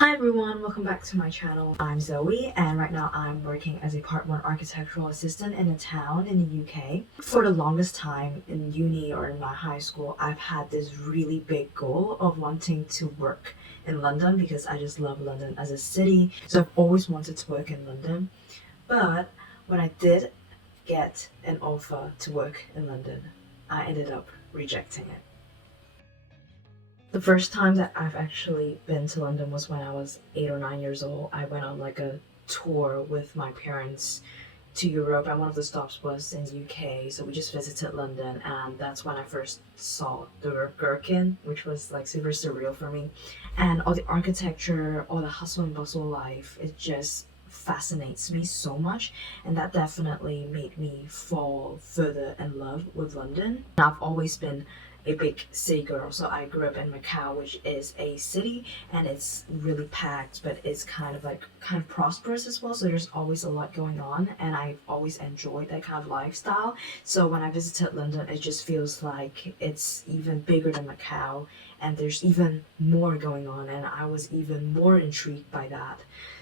Hi everyone, welcome back to my channel. I'm Zoe and right now I'm working as a Part 1 architectural assistant in a town in the UK. For the longest time in uni or in my high school, I've had this really big goal of wanting to work in London because I just love London as a city. So I've always wanted to work in London. But when I did get an offer to work in London, I ended up rejecting it. The first time that I've actually been to London was when I was 8 or 9 years old. I went on like a tour with my parents to Europe, and one of the stops was in the UK. So we just visited London, and that's when I first saw the Gherkin, which was like super surreal for me. And all the architecture, all the hustle and bustle life, it just fascinates me so much, and that definitely made me fall further in love with London. I've always been a big city girl. So I grew up in Macau, which is a city, and it's really packed, but it's kind of prosperous as well. So there's always a lot going on, and I've always enjoyed that kind of lifestyle. So when I visited London, it just feels like it's even bigger than Macau, and there's even more going on, and I was even more intrigued by that.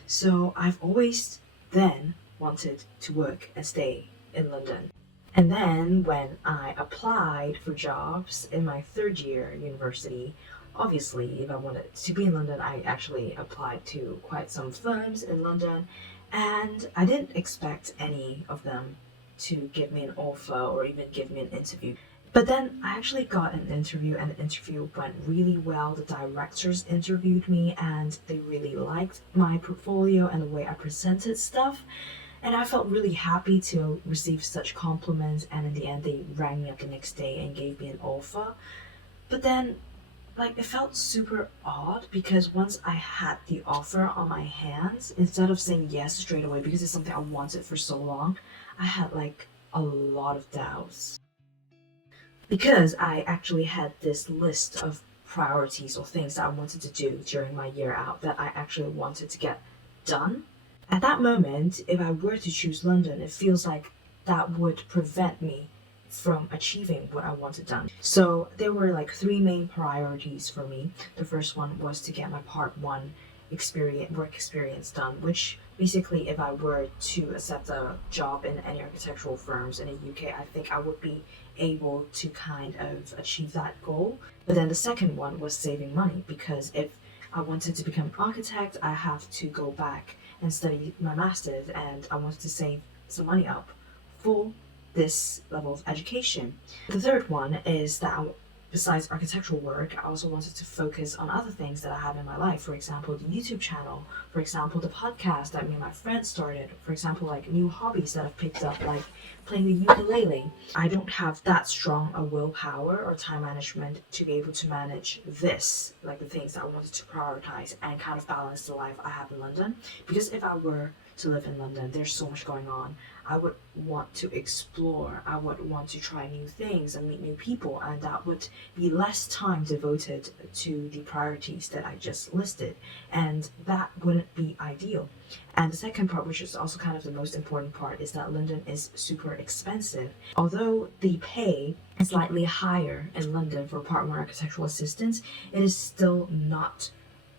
So I've always then wanted to work and stay in London. And then when I applied for jobs in my third year university, obviously, if I wanted to be in London, I actually applied to quite some firms in London, and I didn't expect any of them to give me an offer or even give me an interview. But then I actually got an interview, and the interview went really well. The directors interviewed me, and they really liked my portfolio and the way I presented stuff. And I felt really happy to receive such compliments, and in the end, they rang me up the next day and gave me an offer. But then, it felt super odd because once I had the offer on my hands, instead of saying yes straight away because it's something I wanted for so long, I had a lot of doubts. Because I actually had this list of priorities or things that I wanted to do during my year out that I actually wanted to get done. At that moment, if I were to choose London, it feels like that would prevent me from achieving what I wanted done. So there were three main priorities for me. The first one was to get my Part 1 work experience done, which basically if I were to accept a job in any architectural firms in the UK, I think I would be able to kind of achieve that goal. But then the second one was saving money, because if I wanted to become an architect, I have to go back and study my master's, and I wanted to save some money up for this level of education. The third one is that besides architectural work, I also wanted to focus on other things that I have in my life. For example, the YouTube channel, for example, the podcast that me and my friends started, for example, new hobbies that I've picked up, like playing the ukulele. I don't have that strong a willpower or time management to be able to manage this, the things that I wanted to prioritize and kind of balance the life I have in London. Because if I were to live in London, there's so much going on. I would want to explore, I would want to try new things and meet new people, and that would be less time devoted to the priorities that I just listed, and that wouldn't be ideal. And the second part, which is also kind of the most important part, is that London is super expensive. Although the pay is slightly higher in London for Part 1 architectural assistants, it is still not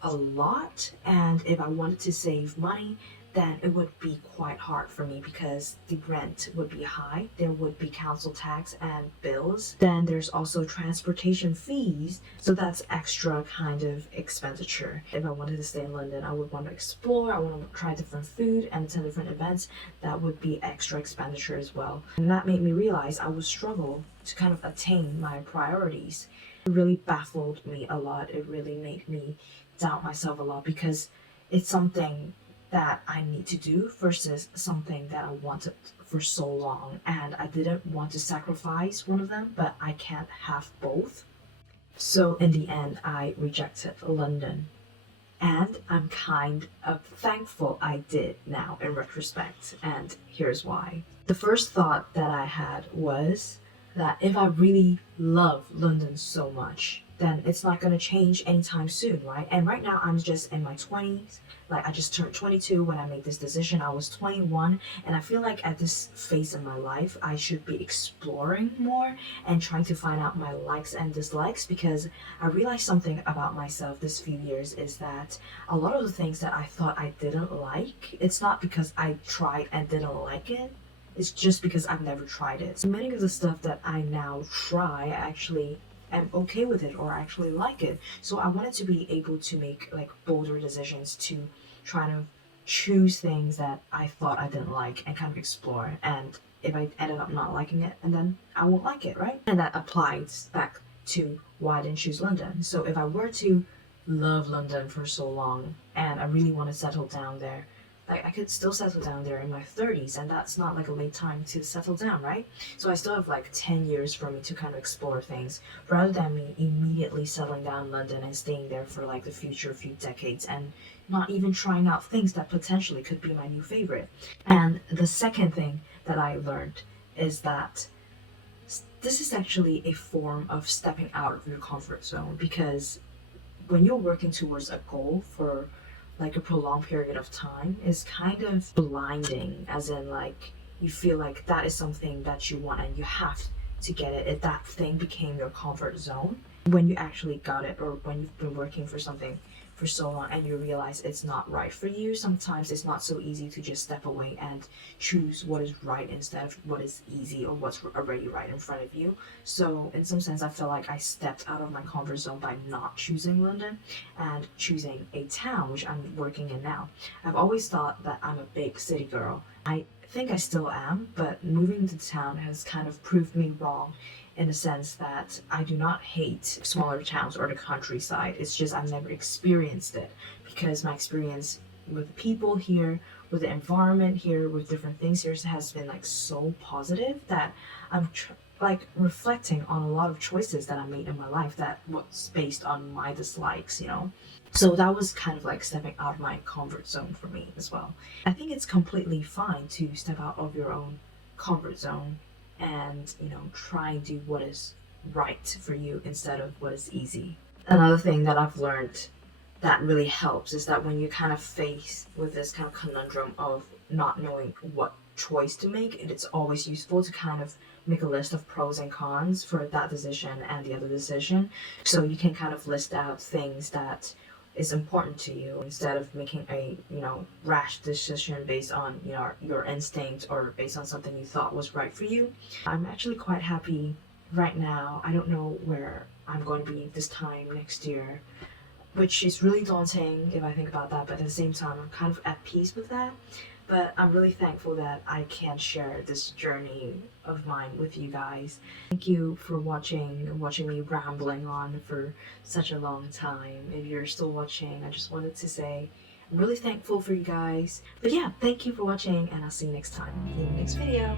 a lot, and if I wanted to save money, then it would be quite hard for me because the rent would be high, there would be council tax and bills, then there's also transportation fees, so that's extra kind of expenditure. If I wanted to stay in London, I would want to explore, I want to try different food and attend different events. That would be extra expenditure as well, and that made me realize I would struggle to kind of attain my priorities. It really baffled me a lot. It really made me doubt myself a lot, because it's something that I need to do versus something that I wanted for so long, and I didn't want to sacrifice one of them, but I can't have both. So in the end, I rejected London, and I'm kind of thankful I did now in retrospect, and here's why. The first thought that I had was that if I really love London so much, then it's not going to change anytime soon, right? And right now I'm just in my 20s. Like, I just turned 22 when I made this decision. I was 21, and I feel like at this phase in my life I should be exploring more and trying to find out my likes and dislikes, because I realized something about myself this few years is that a lot of the things that I thought I didn't like, it's not because I tried and didn't like it, it's just because I've never tried it. So many of the stuff that I now try, I actually am okay with it or actually like it. So I wanted to be able to make like bolder decisions to try to choose things that I thought I didn't like and kind of explore. And if I ended up not liking it, and then I won't like it, right? And that applies back to why I didn't choose London. So if I were to love London for so long and I really want to settle down there, like, I could still settle down there in my 30s, and that's not like a late time to settle down, right? So I still have like 10 years for me to kind of explore things, rather than me immediately settling down in London and staying there for like the future few decades and not even trying out things that potentially could be my new favorite. And the second thing that I learned is that this is actually a form of stepping out of your comfort zone, because when you're working towards a goal for like a prolonged period of time, is kind of blinding, as in like you feel like that is something that you want and you have to get it. If that thing became your comfort zone, when you actually got it, or when you've been working for something for so long and you realize it's not right for you, sometimes it's not so easy to just step away and choose what is right instead of what is easy or what's already right in front of you. So in some sense, I feel like I stepped out of my comfort zone by not choosing London and choosing a town, which I'm working in now. I've always thought that I'm a big city girl. I think I still am, but moving to town has kind of proved me wrong, in the sense that I do not hate smaller towns or the countryside. It's just I've never experienced it, because my experience with people here, with the environment here, with different things here has been like so positive that I'm like reflecting on a lot of choices that I made in my life that was based on my dislikes, you know? So that was kind of like stepping out of my comfort zone for me as well. I think it's completely fine to step out of your own comfort zone and, you know, try and do what is right for you instead of what is easy. Another thing that I've learned that really helps is that when you kind of face with this kind of conundrum of not knowing what choice to make, it's always useful to kind of make a list of pros and cons for that decision and the other decision, so you can kind of list out things that is important to you instead of making a, you know, rash decision based on, you know, your instinct or based on something you thought was right for you. I'm actually quite happy right now. I don't know where I'm going to be this time next year, which is really daunting if I think about that, but at the same time I'm kind of at peace with that. But I'm really thankful that I can share this journey of mine with you guys. Thank you for watching me rambling on for such a long time. If you're still watching, I just wanted to say I'm really thankful for you guys. But yeah, thank you for watching, and I'll see you next time in the next video.